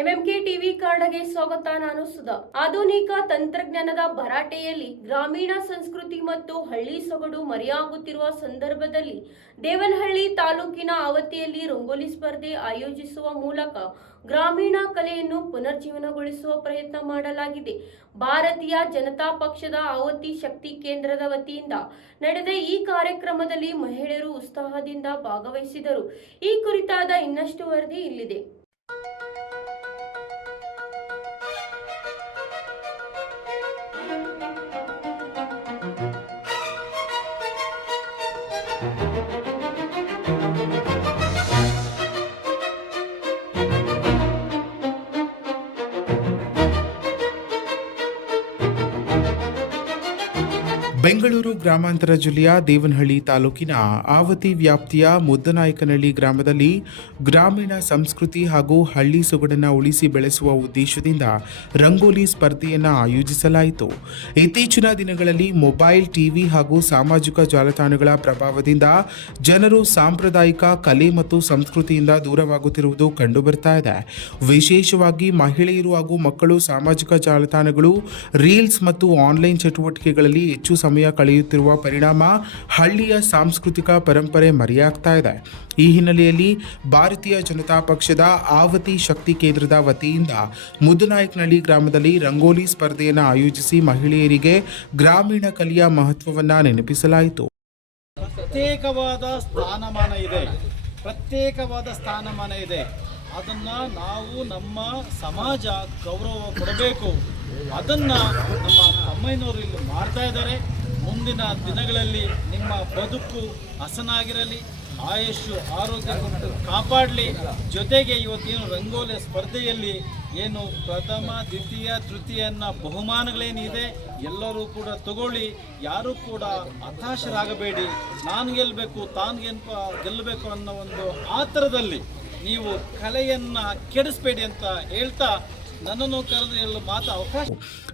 MMK TV ಕನ್ನಡಗೆ ಸ್ವಾಗತ. ನಾನು ಸುಧಾ. ಆಧುನಿಕ ತಂತ್ರಜ್ಞಾನದ ಭರಾಟೆಯಲ್ಲಿ ಗ್ರಾಮೀಣ ಸಂಸ್ಕೃತಿ ಮತ್ತು ಹಳ್ಳಿ ಸೊಗಡು ಮರೆಯಾಗುತ್ತಿರುವ ಸಂದರ್ಭದಲ್ಲಿ ದೇವನಹಳ್ಳಿ ತಾಲೂಕಿನ ಆವತಿಯಲ್ಲಿ ರಂಗೋಲಿ ಸ್ಪರ್ಧೆ ಆಯೋಜಿಸುವ ಮೂಲಕ ಗ್ರಾಮೀಣ ಕಲೆಯನ್ನು ಪುನರ್ಜೀವನಗೊಳಿಸುವ ಪ್ರಯತ್ನ ಮಾಡಲಾಗಿದೆ. ಭಾರತೀಯ ಜನತಾ ಪಕ್ಷದ ಆವತಿ ಶಕ್ತಿ ಕೇಂದ್ರದ ವತಿಯಿಂದ ನಡೆದ ಈ ಕಾರ್ಯಕ್ರಮದಲ್ಲಿ ಮಹಿಳೆಯರು ಉತ್ಸಾಹದಿಂದ ಭಾಗವಹಿಸಿದರು. ಈ ಕುರಿತಾದ ಇನ್ನಷ್ಟು ವರದಿ ಇಲ್ಲಿದೆ. ಬೆಂಗಳೂರು ಗ್ರಾಮಾಂತರ ಜಿಲ್ಲೆಯ ದೇವನಹಳ್ಳಿ ತಾಲೂಕಿನ ಆವತಿ ವ್ಯಾಪ್ತಿಯ ಮುದ್ದನಾಯಕನಹಳ್ಳಿ ಗ್ರಾಮದಲ್ಲಿ ಗ್ರಾಮೀಣ ಸಂಸ್ಕೃತಿ ಹಾಗೂ ಹಳ್ಳಿ ಸೊಗಡನ್ನು ಉಳಿಸಿ ಬೆಳೆಸುವ ಉದ್ದೇಶದಿಂದ ರಂಗೋಲಿ ಸ್ಪರ್ಧೆಯನ್ನು ಆಯೋಜಿಸಲಾಯಿತು. ಇತ್ತೀಚಿನ ದಿನಗಳಲ್ಲಿ ಮೊಬೈಲ್, ಟಿವಿ ಹಾಗೂ ಸಾಮಾಜಿಕ ಜಾಲತಾಣಗಳ ಪ್ರಭಾವದಿಂದ ಜನರು ಸಾಂಪ್ರದಾಯಿಕ ಕಲೆ ಮತ್ತು ಸಂಸ್ಕೃತಿಯಿಂದ ದೂರವಾಗುತ್ತಿರುವುದು ಕಂಡುಬರ್ತಾ ಇದೆ. ವಿಶೇಷವಾಗಿ ಮಹಿಳೆಯರು ಹಾಗೂ ಮಕ್ಕಳು ಸಾಮಾಜಿಕ ಜಾಲತಾಣಗಳು, ರೀಲ್ಸ್ ಮತ್ತು ಆನ್ಲೈನ್ ಚಟುವಟಿಕೆಗಳಲ್ಲಿ ಹೆಚ್ಚು ಸಮಯ ಕಳೆಯುತ್ತಿರುವ ಪರಿಣಾಮ ಹಳ್ಳಿಯ ಸಾಂಸ್ಕೃತಿಕ ಪರಂಪರೆ ಮರೆಯಾಗ್ತಾ ಇದೆ. ಈ ಹಿನ್ನೆಲೆಯಲ್ಲಿ ಭಾರತೀಯ ಜನತಾ ಪಕ್ಷದ ಆವತಿ ಶಕ್ತಿ ಕೇಂದ್ರದ ವತಿಯಿಂದ ಮುದ್ದನಾಯಕನಹಳ್ಳಿ ಗ್ರಾಮದಲ್ಲಿ ರಂಗೋಲಿ ಸ್ಪರ್ಧೆಯನ್ನು ಆಯೋಜಿಸಿ ಮಹಿಳೆಯರಿಗೆ ಗ್ರಾಮೀಣ ಕಲೆಯ ಮಹತ್ವವನ್ನು ನೆನಪಿಸಲಾಯಿತು. ಪ್ರತ್ಯೇಕವಾದ ಸ್ಥಾನಮಾನ ಇದೆ. ಅದನ್ನು ನಾವು ನಮ್ಮ ಸಮಾಜ ಗೌರವ ಕೊಡಬೇಕು. ಅದನ್ನು ನಮ್ಮ ಅಮ್ಮಯ್ಯನವರು ಇಲ್ಲಿ ಮಾಡ್ತಾ ಇದ್ದಾರೆ. ಮುಂದಿನ ದಿನಗಳಲ್ಲಿ ನಿಮ್ಮ ಬದುಕು ಹಸನಾಗಿರಲಿ, ಆಯುಷ್ಯು ಆರೋಗ್ಯ ಕಾಪಾಡಲಿ. ಜೊತೆಗೆ ಇವತ್ತೇನು ರಂಗೋಲಿ ಸ್ಪರ್ಧೆಯಲ್ಲಿ ಏನು ಪ್ರಥಮ, ದ್ವಿತೀಯ, ತೃತೀಯನ್ನ ಬಹುಮಾನಗಳೇನಿದೆ ಎಲ್ಲರೂ ಕೂಡ ತಗೊಳ್ಳಿ. ಯಾರೂ ಕೂಡ ಹತಾಶರಾಗಬೇಡಿ. ನಾನು ಗೆಲ್ಲಬೇಕು, ತಾನು ಗೆಲ್ಲಬೇಕು ಅನ್ನೋ ಒಂದು ಆತರದಲ್ಲಿ ನೀವು ಕಲೆಯನ್ನು ಕೆಡಿಸಬೇಡಿ ಅಂತ ಹೇಳ್ತಾ ನನ್ನನ್ನು ಕರೆದು ಹೇಳಲು ಮಾತ್ರ ಅವಕಾಶ.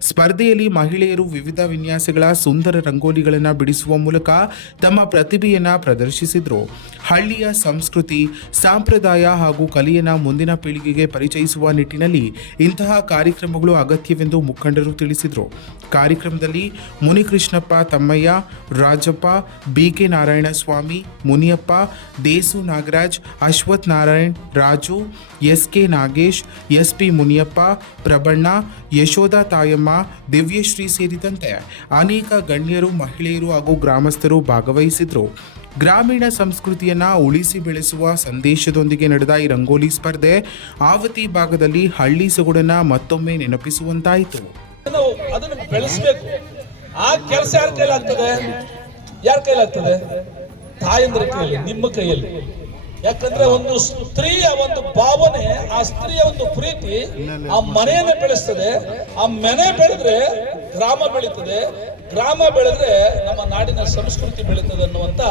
ಸ್ಪರ್ಧೆಯಲ್ಲಿ ಮಹಿಳೆಯರು ವಿವಿಧ ವಿನ್ಯಾಸಗಳ ಸುಂದರ ರಂಗೋಲಿಗಳನ್ನು ಬಿಡಿಸುವ ಮೂಲಕ ತಮ್ಮ ಪ್ರತಿಭೆಯನ್ನು ಪ್ರದರ್ಶಿಸಿದರು. ಹಳ್ಳಿಯ ಸಂಸ್ಕೃತಿ, ಸಂಪ್ರದಾಯ ಹಾಗೂ ಕಲೆಯನ್ನು ಮುಂದಿನ ಪೀಳಿಗೆಗೆ ಪರಿಚಯಿಸುವ ನಿಟ್ಟಿನಲ್ಲಿ ಇಂತಹ ಕಾರ್ಯಕ್ರಮಗಳು ಅಗತ್ಯವೆಂದು ಮುಖಂಡರು ತಿಳಿಸಿದರು. ಕಾರ್ಯಕ್ರಮದಲ್ಲಿ Munikrishnappa Thammaiah, Rajappa, BK Narayanaswamy, Muniyappa, Desu Nagaraj, Ashwath Narayan, Raju, SK Nagesh, SP Muniyappa, Prabanna, Yashodha Thayamma, Divyashree ಸೇರಿದಂತೆ ಅನೇಕ ಗಣ್ಯರು, ಮಹಿಳೆಯರು ಹಾಗೂ ಗ್ರಾಮಸ್ಥರು ಭಾಗವಹಿಸಿದ್ರು. ಗ್ರಾಮೀಣ ಸಂಸ್ಕೃತಿಯನ್ನು ಉಳಿಸಿ ಬೆಳೆಸುವ ಸಂದೇಶದೊಂದಿಗೆ ನಡೆದ ಈ ರಂಗೋಲಿ ಸ್ಪರ್ಧೆ ಆವತಿ ಭಾಗದಲ್ಲಿ ಹಳ್ಳಿ ಸೊಗಡನ್ನು ಮತ್ತೊಮ್ಮೆ ನೆನಪಿಸುವಂತಾಯಿತು. ಅದನ್ನು ಬೆಳೆಸಬೇಕು. ಆ ಕೆಲಸ ಯಾರ ಕೈಲಾಗ್ತದೆ? ತಾಯಂದ್ರ ಕೈಯಲ್ಲಿ, ನಿಮ್ಮ ಕೈಯಲ್ಲಿ. ಯಾಕಂದ್ರೆ ಒಂದು ಸ್ತ್ರೀಯ ಒಂದು ಭಾವನೆ, ಆ ಸ್ತ್ರೀಯ ಒಂದು ಪ್ರೀತಿ ಆ ಮನೆಯನ್ನ ಬೆಳೆಸ್ತದೆ. ಆ ಮನೆ ಬೆಳೆದ್ರೆ ಗ್ರಾಮ ಬೆಳೀತದೆ, ಗ್ರಾಮ ಬೆಳೆದ್ರೆ ನಮ್ಮ ನಾಡಿನ ಸಂಸ್ಕೃತಿ ಬೆಳೀತದೆ ಅನ್ನುವಂತ